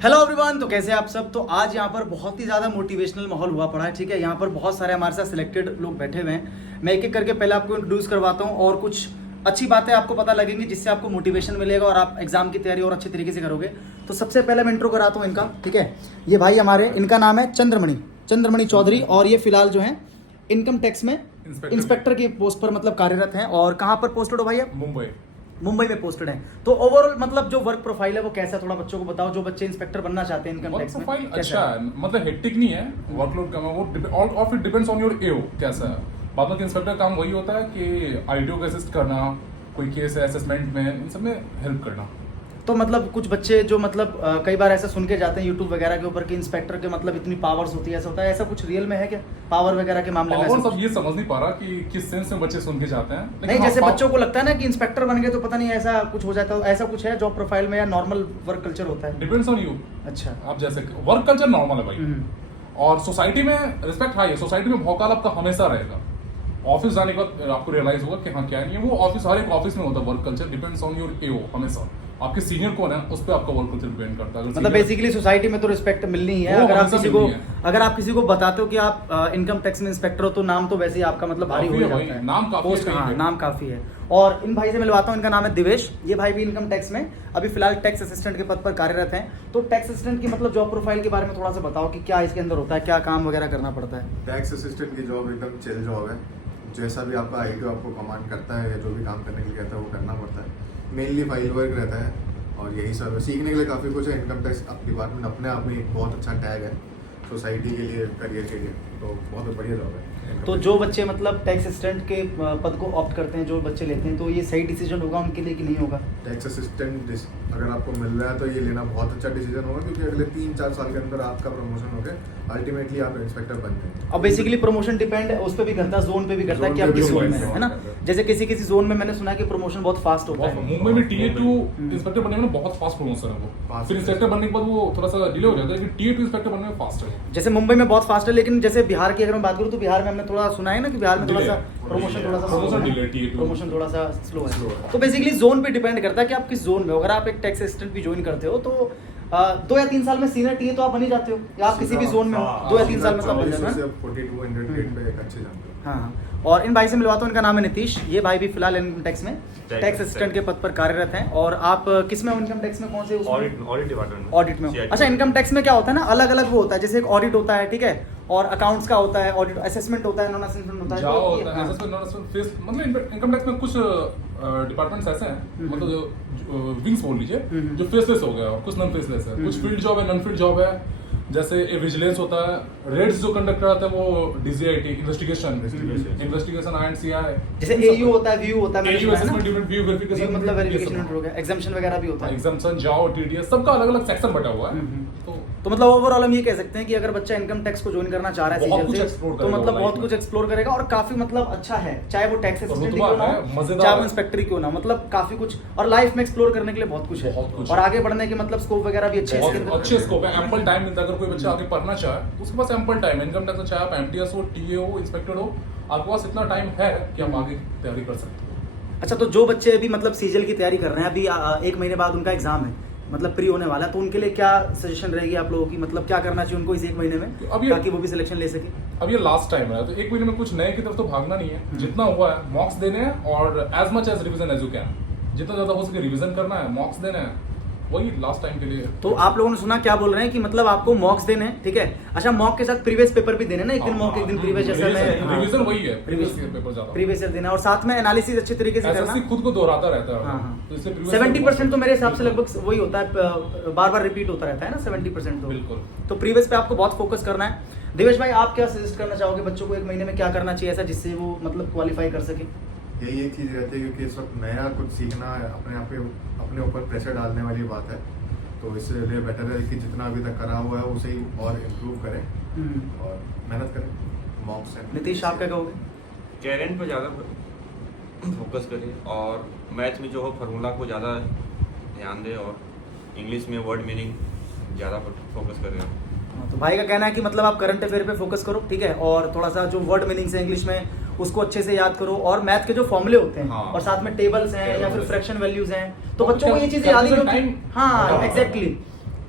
Hello everyone, तो कैसे आप सब। तो आज यहाँ पर बहुत ही ज़्यादा मोटिवेशनल माहौल हुआ पड़ा है। ठीक है, यहाँ पर बहुत सारे हमारे साथ सिलेक्टेड लोग बैठे हुए हैं। मैं एक एक करके पहले आपको इंट्रोड्यूस करवाता हूँ और कुछ अच्छी बातें आपको पता लगेंगी जिससे आपको मोटिवेशन मिलेगा और आप एग्जाम की तैयारी और अच्छे तरीके से करोगे। तो सबसे पहले मैं इंट्रो कराता हूँ इनका। ठीक है, ये भाई हमारे, इनका नाम है चंद्रमणि चौधरी और ये फिलहाल जो है इनकम टैक्स में इंस्पेक्टर की पोस्ट पर मतलब कार्यरत हैं। और कहाँ पर पोस्टेड हो भाई? मुंबई में पोस्टेड है। तो ओवरऑल मतलब जो वर्क प्रोफाइल है वो कैसा है, थोड़ा बच्चों को बताओ जो बच्चे इंस्पेक्टर बनना चाहते हैं इनकम टैक्स में। प्रोफाइल अच्छा है, मतलब हेक्टिक नहीं है, वर्कलोड कम है, वो of it depends on your AO कैसा है। बाद में इंस्पेक्टर काम वही होता है कि आईटीओ को असिस्ट करना, कोई केस है असेसमेंट में, इन सब में हेल्प करना। तो मतलब कुछ बच्चे जो मतलब कई बार ऐसा सुन के जाते हैं यूट्यूब वगैरह के ऊपर कि इंस्पेक्टर के मतलब इतनी पावर्स होती है, ऐसा होता है, ऐसा कुछ रियल में है क्या पावर वगैरह के मामले में? और सब ये समझ नहीं पा रहा कि किस सेंस में बच्चे सुन के जाते हैं। नहीं, जैसे बच्चों को लगता है ना कि इंस्पेक्टर बन गए तो पता नहीं ऐसा कुछ हो जाता है, ऐसा कुछ है जॉब प्रोफाइल में या नॉर्मल वर्क कल्चर होता है? Depends on you. अच्छा, आप जैसे वर्क कल्चर नॉर्मल है भाई, और सोसाइटी में रिस्पेक्ट हाई है। सोसाइटी में भौकाल आपका हमेशा रहेगा। ऑफिस जाने के बाद आपको रियलाइज होगा कि हाँ क्या नहीं है, वो ऑफिस हर एक ऑफिस में होता है। Work culture depends on your AO. हमेशा आपके सीनियर कौन है उस पर आपका वर्क कल्चर डिपेंड करता है। मतलब बेसिकली सोसाइटी में तो रिस्पेक्ट मिलनी ही है। अगर आप किसी को बताते हो कि आप इनकम टैक्स में इंस्पेक्टर हो तो नाम तो वैसे ही आपका मतलब भारी हो जाता है। नाम काफी है। हाँ, नाम काफी है। और इन भाई से मिलवाता हूँ, इनका नाम है दिवेश। ये भाई भी इनकम टैक्स में अभी फिलहाल टैक्स असिस्टेंट के पद पर कार्यरत हैं। तो टैक्स असिस्टेंट की मतलब जॉब प्रोफाइल के बारे में थोड़ा सा बताओ कि क्या इसके अंदर होता है, क्या काम वगैरह करना पड़ता है? टैक्स असिस्टेंट की जॉब एकदम चिल जॉब है। जैसा भी आपका आईटीओ आपको कमांड करता है या जो भी काम करने के लिए कहता है वो करना पड़ता है। मेनली फाइल वर्क रहता है और यही सब है। सीखने के लिए काफ़ी कुछ है। इनकम टैक्स डिपार्टमेंट अपने आप में एक बहुत अच्छा टैग है सोसाइटी के लिए, करियर के लिए, तो बहुत बढ़िया जॉब है। तो जो बच्चे मतलब टैक्स असिस्टेंट के पद को ऑप्ट करते हैं, जो बच्चे लेते हैं, तो ये सही डिसीजन होगा उनके लिए कि नहीं होगा? टैक्स असिस्टेंट अगर आपको मिल रहा है तो ये लेना बहुत अच्छा डिसीजन होगा, क्योंकि अगले 3-4 साल के अंदर आपका प्रमोशन होकर अल्टीमेटली आप इंस्पेक्टर बन जाएंगे। और बेसिकली प्रमोशन डिपेंड उस पर भी करता है, जोन पे भी करता है कि आप किस जोन में है ना। जैसे किसी किसी जोन में मैंने सुना है कि प्रमोशन बहुत फास्ट होता है। मुंबई में TA2 इंस्पेक्टर बनने में बहुत फास्ट प्रमोशन है वो। फिर इंस्पेक्टर बनने के बाद वो थोड़ा सा डिले हो जाता है, लेकिन TA2 इंस्पेक्टर बनने में फास्ट है। जैसे मुंबई में बहुत फास्ट है, लेकिन जैसे बिहार की अगर मैं बात करूँ तो बिहार में हमने थोड़ा सुना है ना कि बिहार में थोड़ा सा प्रमोशन प्रमोशन थोड़ा सा स्लो है। तो बेसिकली जोन पे डिपेंड करता है कि आप किस जोन में हो। अगर आप एक टैक्स असिस्टेंट भी ज्वाइन करते हो तो 2 या 3 साल में सीनियर टीए तो आप बन ही जाते हो, या आप किसी भी जोन में हो 2 या 3 साल में सब बन जाते हैं। हाँ, और इन भाई से मिलवाता हूँ, इनका नाम है नीतीश। ये भाई भी फिलहाल इनकम टैक्स में टैक्स असिस्टेंट के पद पर कार्यरत हैं। और आप किस में हो इनकम टैक्स में? कौन से? Audit department. ऑडिट में हो। अच्छा, इनकम टैक्स में क्या होता है ना, अलग अलग वो होता है। जैसे एक ऑडिट होता है, ठीक है, और अकाउंट्स का होता है, ऑडिट असेसमेंट होता है, नॉन असेसमेंट होता है। मतलब इनकम टैक्स में कुछ डिपार्टमेंट्स ऐसे हैं, मतलब विंग्स बोल लीजिए, जो फेसलेस हो गया और कुछ नॉन फेसलेस है। कुछ फील्ड जॉब है, नॉन फील्ड जॉब है। जैसे विजिलेंस होता है, रेड्स जो कंडक्ट कराता है वो DCIT इन्वेस्टिगेशन INCI। जैसे AU होता है, व्यू होता है, AU assessment unit, view verification, मतलब वेरिफिकेशन यूनिट हो गया, एग्जाम्पशन वगैरह भी होता है। एग्जाम्पशन, जाओ, TDS, सबका अलग अलग सेक्शन बटा हुआ है। तो मतलब ओवरऑल हम ये कह सकते हैं कि अगर बच्चा इनकम टैक्स को ज्वाइन करना चाह रहा है सीजन से, तो मतलब बहुत कुछ एक्सप्लोर करेगा और काफी मतलब अच्छा है, चाहे वो टैक्स असिस्टेंट क्यों ना हो, चाहे वो इंस्पेक्टर क्यों ना, मतलब काफी कुछ और लाइफ में एक्सप्लोर करने के लिए बहुत कुछ है और आगे बढ़ने के मतलब स्कोप वगैरह भी अच्छे अच्छे स्कोप है। एम्पल टाइम मिलता है। अगर कोई बच्चा आगे पढ़ना चाहे उसके पास एम्पल टाइम है। इनकम टैक्स चाहे आप MTS हो, TA हो, इंस्पेक्टर हो, आपके पास इतना टाइम है कि आप आगे तैयारी कर सकते हो। अच्छा, तो जो बच्चे अभी मतलब सीजल की तैयारी कर रहे हैं, अभी 1 महीने बाद उनका एग्जाम है, मतलब प्री होने वाला है, तो उनके लिए क्या सजेशन रहेगी आप लोगों की? मतलब क्या करना चाहिए उनको इस 1 महीने में ताकि वो भी सिलेक्शन ले सके? अब ये लास्ट टाइम है, तो 1 महीने में कुछ नए की तरफ तो भागना नहीं है। जितना हुआ है मॉक्स देने हैं और as much as revision as you can, जितना ज्यादा हो सके रिवीजन करना है, मॉक्स देने हैं, वही लास्ट टाइम के लिए। तो आप लोगों ने सुना क्या बोल रहे हैं कि मतलब आपको मॉक्स देने हैं, ठीक है। अच्छा, मॉक के साथ प्रीवियस पेपर भी देने ना, एक दिन मॉक एक दिन प्रीवियस, जैसा रिवीजन वही है, प्रीवियस पेपर ज्यादा, प्रीवियस देना और साथ में एनालिसिस अच्छे तरीके से करना। खुद को दोहराता रहता है। तो इससे 70% तो मेरे हिसाब से लगभग वही होता है, बार बार रिपीट होता रहता है ना 70% तो। बिल्कुल। तो प्रीवियस पे आपको बहुत फोकस करना है। देवेश भाई, आप क्या सजेस्ट करना चाहोगे बच्चों को 1 महीने में क्या करना चाहिए ऐसा जिससे वो मतलब क्वालिफाई कर सके? यही एक चीज़ रहती है, क्योंकि इस वक्त नया कुछ सीखना है, अपने ऊपर प्रेशर डालने वाली बात है। तो इसलिए बेटर है कि जितना अभी तक करा हुआ है उसे ही और इम्प्रूव करें और मेहनत करें। मॉक्स है। नीतीश, आप क्या कहोगे? कैरेंट पर ज़्यादा फोकस करें और मैथ में जो हो फार्मूला को ज़्यादा ध्यान दें और इंग्लिश में वर्ड मीनिंग ज़्यादा फोकस करें। तो भाई का कहना है कि मतलब आप करंट अफेयर पे फोकस करो, ठीक है, और थोड़ा सा जो वर्ड मीनिंग्स है इंग्लिश में उसको अच्छे से याद करो और मैथ के जो फॉर्मूले होते हैं और साथ में टेबल्स हैं या फिर फ्रैक्शन वैल्यूज हैं, तो बच्चों को ये चीजें याद ही होती हैं। हाँ, एग्जैक्टली।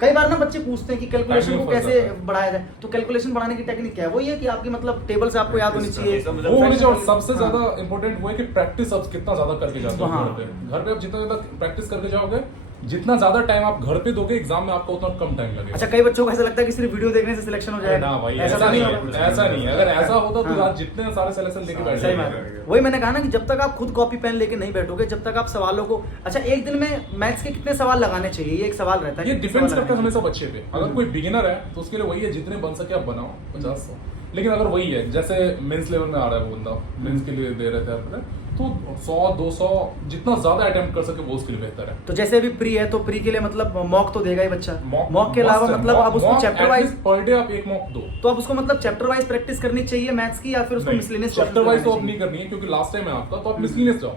कई बार ना बच्चे पूछते हैं कि कैलकुलेशन Timing को फंस कैसे जाता है। बढ़ाया जाए, तो कैलकुलेशन बढ़ाने की टेक्निक क्या है? वही है कि आपकी मतलब टेबल से आपको याद होनी चाहिए। इसका मतलब वो होनी चाहिए। और हाँ। सबसे ज्यादा इंपॉर्टेंट वो है कि प्रैक्टिस आप कितना ज्यादा करके जाते हो हाँ। घर पे आप जितना ज्यादा प्रैक्टिस करके जाओगे, जितना ज्यादा टाइम आप घर पे दोगे एग्जाम में, आपको उतना कम टाइम लगेगा। अच्छा, कई बच्चों को ऐसा लगता है कि सिर्फ वीडियो देखने से सिलेक्शन हो अरे जाएगा। ना भाई, ऐसा ऐसा तो नहीं होगा। है, ऐसा नहीं है। अगर ऐसा होता तो हाँ। आज जितने सारे सिलेक्शन लेके बैठ सही जाते बात हैं। है। वही मैंने कहा ना कि जब तक आप खुद कॉपी पेन लेके नहीं बैठोगे, जब तक आप सवालों को, अच्छा एक दिन में मैथ्स के कितने सवाल लगाने चाहिए, ये एक सवाल रहता है। ये कितने डिपेंड्स सवाल करता है लगाने हमेशा बच्चे पे। अगर कोई बिगिनर है तो उसके लिए वही है, जितने बन सके आप बनाओ 50-100। लेकिन अगर वही है, जैसे मेंस लेवल में आ रहा है वो बंदा, मेंस के लिए दे रहे थे अपने, तो 100-200 जितना ज्यादा अटेम्प्ट कर सके वो उसके लिए बेहतर है। तो जैसे अभी प्री है, तो प्री के लिए मतलब मॉक तो देगा ही बच्चा। मॉक मॉक के अलावा मतलब आप उसको चैप्टर वाइज, पर डे आप एक मॉक दो। तो आप उसको मतलब चैप्टर वाइज प्रैक्टिस करनी चाहिए मैथ्स की, या फिर उसको मिसलेनियस चैप्टर वाइज तो आप नहीं करनी है, क्योंकि लास्ट टाइम है आपका, तो आप मिसलिनियस जाओ।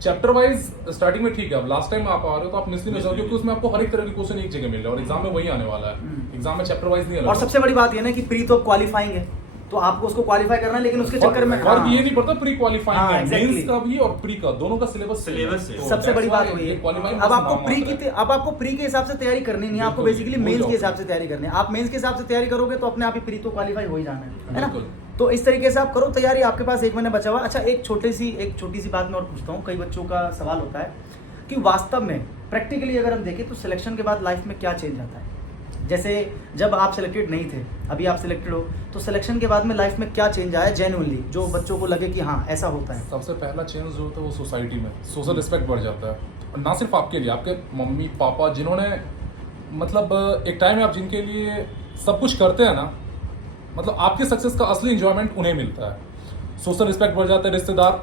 चैप्टर वाइज स्टार्टिंग में ठीक है, अब लास्ट टाइम आप आ रहे हो तो आप मिसलिनियस जाओ, क्योंकि उसमें आपको हर एक तरह के क्वेश्चन एक जगह मिल रहा है और एग्जाम में वही आने वाला है। एग्जाम में चैप्टर वाइज नहीं है। और सबसे बड़ी बात ये ना कि प्री तो क्वालिफाइंग है, तो आपको उसको क्वालिफाई करना है, लेकिन उसके चक्कर में और ये नहीं पड़ता प्री क्वालिफाइंग हाँ, है, exactly। मेंस का भी और प्री का दोनों का सिलेबस Syllabus तो सबसे बड़ी that's बात why वही है। qualifying अब बस आपको नाम प्री मात्र की है। अब आपको प्री के हिसाब से तैयारी करनी नहीं है, आपको बिल्कुल, बेसिकली भूल मेंस जाओ। के हिसाब से तैयारी करनी है। आप मेंस के हिसाब से तैयारी करोगे तो अपने आप ही प्री तो क्वालिफाई हो ही जाना है ना। बिल्कुल। तो इस तरीके से आप करो तैयारी। आपके पास 1 महीना बचा हुआ। अच्छा, एक छोटी सी बात मैं और पूछता हूँ। कई बच्चों का सवाल होता है कि वास्तव में प्रैक्टिकली अगर हम देखें तो सिलेक्शन के बाद लाइफ में क्या चेंज आता है। जैसे जब आप सिलेक्टेड नहीं थे, अभी आप सिलेक्टेड हो, तो सिलेक्शन के बाद में लाइफ में क्या चेंज आया जेन्युइनली, जो बच्चों को लगे कि हाँ ऐसा होता है। सबसे पहला चेंज जो होता है वो सोसाइटी में सोशल रिस्पेक्ट बढ़ जाता है। और ना सिर्फ आपके लिए, आपके मम्मी पापा जिन्होंने मतलब एक टाइम में आप जिनके लिए सब कुछ करते हैं ना, मतलब आपके सक्सेस का असली इंजॉयमेंट उन्हें मिलता है। सोशल रिस्पेक्ट बढ़ जाता है, रिश्तेदार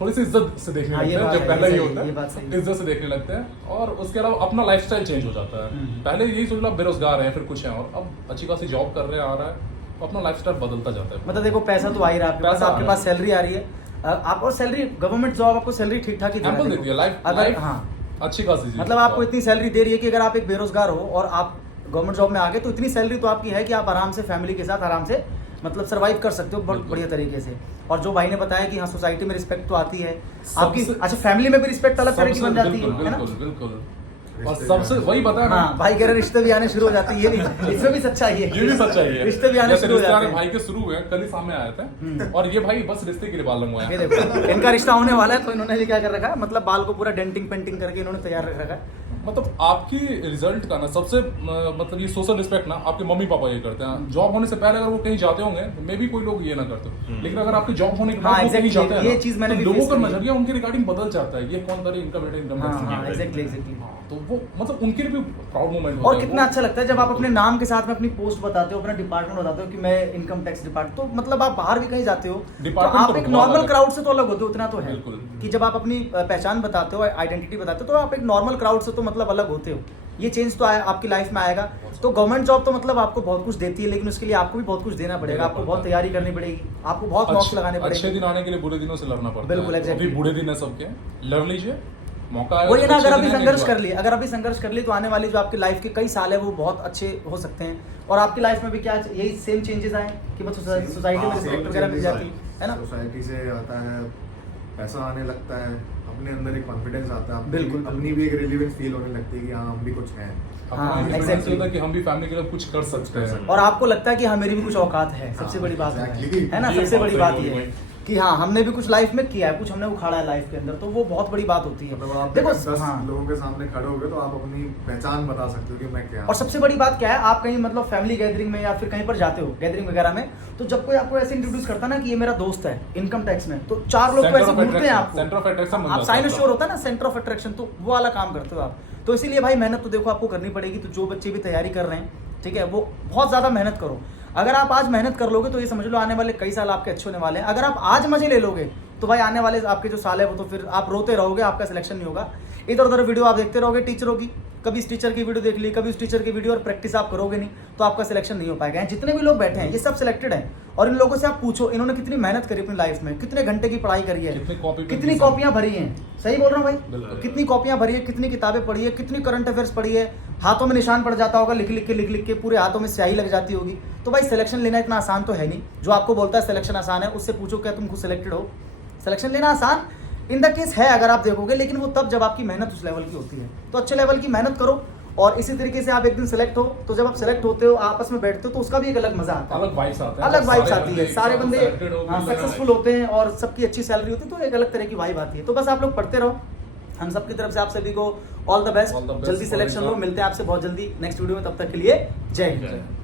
थोड़ी सी इज्जत से देखने हाँ, ये लगते हैं, बात जब है, पहला ये ये सही होता है, ये बात सही है है। इज्जत से देखने लगते हैं। और उसके अलावा अपना लाइफस्टाइल चेंज हो जाता है। पहले यही सोच लो आप बेरोजगार हैं, फिर कुछ हैं, और अब अच्छी खासी जॉब कर रहे हैं, आ रहा है, तो अपना लाइफस्टाइल बदलता जाता है। मतलब देखो पैसा तो आ ही रहा है आपके पास, पैसा आ आपके रहा पास सैलरी आ रही है, आप और सैलरी गवर्नमेंट जॉब आपको सैलरी ठीक ठाक ही देना एम्पल देखो। देती है लाइफ, अगर हाँ अच्छी खासी चीज। मतलब आपको इतनी सैलरी दे रही है कि अगर आप एक बेरोजगार हो और आप गवर्नमेंट जॉब में आ गए, तो इतनी सैलरी तो आपकी है कि आप आराम से फैमिली के साथ आराम से मतलब सर्वाइव कर सकते हो बहुत बिल्कुल। बढ़िया तरीके से। और जो भाई ने बताया कि हाँ सोसाइटी में रिस्पेक्ट तो आती है आपकी, सबसे- अच्छा फैमिली में भी रिस्पेक्ट अलग तरह की बन जाती बिल्कुल है ना। बिल्कुल बिल्कुल। और रिश्ते सबसे भी आने वही बताया ना, हाँ भाई कह रहे रिश्ते भी आने शुरू हो जाते हैं, ये नहीं इसमें भी सच्चाई है, ये भी सच्चाई है। रिश्ते भी आने जैसे शुरू हो रिश्ते जाते आने हैं। भाई के शुरू हुए, कल ही सामने आए थे, और ये भाई बस रिश्ते के लिए बाल रंगवाया। ये देखो इनका रिश्ता होने वाला है, तो इन्होंने भी क्या कर रखा है, मतलब बाल को पूरा डेंटिंग पेंटिंग करके इन्होंने तैयार रख रखा है। मतलब आपकी रिजल्ट का ना सबसे मतलब ये सोशल रिस्पेक्ट ना आपके मम्मी पापा ये करते हैं। जॉब होने से पहले अगर वो कहीं जाते होंगे तो मे भी कोई लोग ये ना करते, लेकिन अगर आपके जॉब होने के बाद हाँ, वो कहीं exactly, जाते हैं ये ना, चीज़ मैंने तो भी लोगों face का की है। नजरिया उनके रिगार्डिंग बदल जाता है। ये कौन करे इनका बेटा इनकम हाँ टैक्स हाँ में। एग्जैक्टली। तो वो मतलब उनके लिए भी प्राउड मोमेंट होता है। और कितना अच्छा लगता है जब आप अपने नाम के साथ में अपनी पोस्ट बताते हो, अपना डिपार्टमेंट बताते हो कि मैं इनकम टैक्स डिपार्टमेंट, तो मतलब आप बाहर भी कहीं जाते हो तो डिपार्टमेंट आप तो एक बहुत नॉर्मल अलग। क्राउड से तो अलग होते हो, उतना तो है बिल्कुल। कि जब आप अपनी पहचान बताते हो, आइडेंटिटी बताते हो, तो आप एक नॉर्मल क्राउड से तो मतलब अलग होते हो। ये चेंज तो आपकी लाइफ में आएगा। तो गवर्नमेंट जॉब तो मतलब आपको बहुत कुछ देती है, लेकिन उसके लिए आपको भी बहुत कुछ देना पड़ेगा, आपको बहुत तैयारी करनी पड़ेगी, आपको बहुत मॉक्स लगाने अच्छे पड़ेंगे। दिन आने के लिए बुरे दिनों से लड़ना पड़ता बिल्कुल, है। exactly। अभी बुरे दिन है सबके, लड़ लीजिए, मौका आएगा वही तो ना, अच्छे अगर दिन अभी है, संघर्ष enjoy। कर लिए, अगर अभी संघर्ष कर लिए, तो आने वाली जो आपकी लाइफ के कई साल है वो बहुत अच्छे हो सकते हैं। और आपकी लाइफ में भी क्या यही सेम चेंजेस आए कि बस सोसाइटी में रिस्पेक्ट वगैरह मिल जाती है ना। सोसाइटी से आता है, पैसा आने लगता है, अपने अंदर एक कॉन्फिडेंस आता है, बिल्कुल। अपनी भी एक रिलीवेंस फील होने लगती है कि हाँ हम भी कुछ हैं। अपना हाँ, independence exactly। होता है कि हम भी फैमिली के लिए कुछ कर सकते हैं। और आपको लगता है कि हाँ मेरी भी कुछ औकात है, सबसे बड़ी बात exactly। है ना। ये सबसे बात बड़ी सही बात बोली ये है भाई। कि हाँ हमने भी कुछ लाइफ में किया है, कुछ हमने उखाड़ा है लाइफ के अंदर, तो वो बहुत बड़ी बात होती मतलब है। आप देखो 10 हाँ, लोगों के सामने खड़े हो गए तो आप अपनी पहचान बता सकते हो कि मैं क्या और सबसे बड़ी बात क्या है, आप कहीं मतलब फैमिली गैदरिंग में या फिर कहीं पर जाते हो गैदरिंग वगैरह में, तो जब कोई आपको ऐसे इंट्रोड्यूस करता है ना कि ये मेरा दोस्त है इनकम टैक्स में, तो 4 लोग तो Center ऐसे of घूरते हैं attraction, आपको। center of attraction बन आप जाता है साइन मतलब। श्योर होता है ना, सेंटर ऑफ अट्रैक्शन, तो वो वाला काम करते हो आप। तो इसीलिए भाई मेहनत तो देखो आपको करनी पड़ेगी। तो जो बच्चे भी तैयारी कर रहे हैं, ठीक है, वो बहुत ज़्यादा मेहनत करो। अगर आप आज मेहनत कर लोगे तो ये समझ लो आने वाले कई साल आपके अच्छे होने वाले हैं। अगर आप आज मजे ले लोगे तो भाई आने वाले आपके जो साल है वो तो फिर आप रोते रहोगे, आपका सिलेक्शन नहीं होगा। इधर उधर वीडियो आप देखते रहोगे टीचरों की, कभी इस टीचर की वीडियो देख ली, कभी उस टीचर की वीडियो, और प्रैक्टिस आप करोगे नहीं तो आपका सिलेक्शन नहीं हो पाएगा। जितने भी लोग बैठे हैं ये सब सिलेक्टेड हैं, और इन लोगों से आप पूछो इन्होंने कितनी मेहनत करी अपनी लाइफ में, कितने घंटे की पढ़ाई करी है, कितनी कॉपी पे कितनी की कॉपियां भरी हैं। सही बोल रहा हूँ भाई, बिल्कुल। कितनी कॉपियां भरी है, कितनी किताबें पढ़ी है, कितनी करंट अफेयर्स पढ़ी है, हाथों में निशान पड़ जाता होगा लिख लिख के पूरे हाथों में स्याही लग जाती होगी। तो भाई सिलेक्शन लेना इतना आसान तो है नहीं। जो आपको बोलता है सिलेक्शन आसान है, उससे पूछो क्या तुम खुद सिलेक्टेड हो। सिलेक्शन लेना आसान इन द केस है अगर आप देखोगे, लेकिन वो तब जब आपकी मेहनत उस लेवल की होती है। तो अच्छे लेवल की मेहनत करो और इसी तरीके से आप एक दिन सेलेक्ट हो, तो जब आप सेलेक्ट होते हो आपस में बैठते हो तो उसका भी एक अलग मजा आता है, अलग वाइब्स आते हैं, अलग जब वाइब्स सारे आती है, एक सारे साथ बंदे selected हो, मिल रहे हैं, सक्सेसफुल होते हैं और सबकी अच्छी सैलरी होती है, तो एक अलग तरह की वाइब आती है। तो बस आप लोग पढ़ते रहो, हम सबकी तरफ से आप सभी को all the All the best, best जल्दी for सिलेक्शन लो, exam। मिलते हैं आपसे बहुत जल्दी नेक्स्ट वीडियो में, तब तक के लिए जय हिंद। जय हिंद।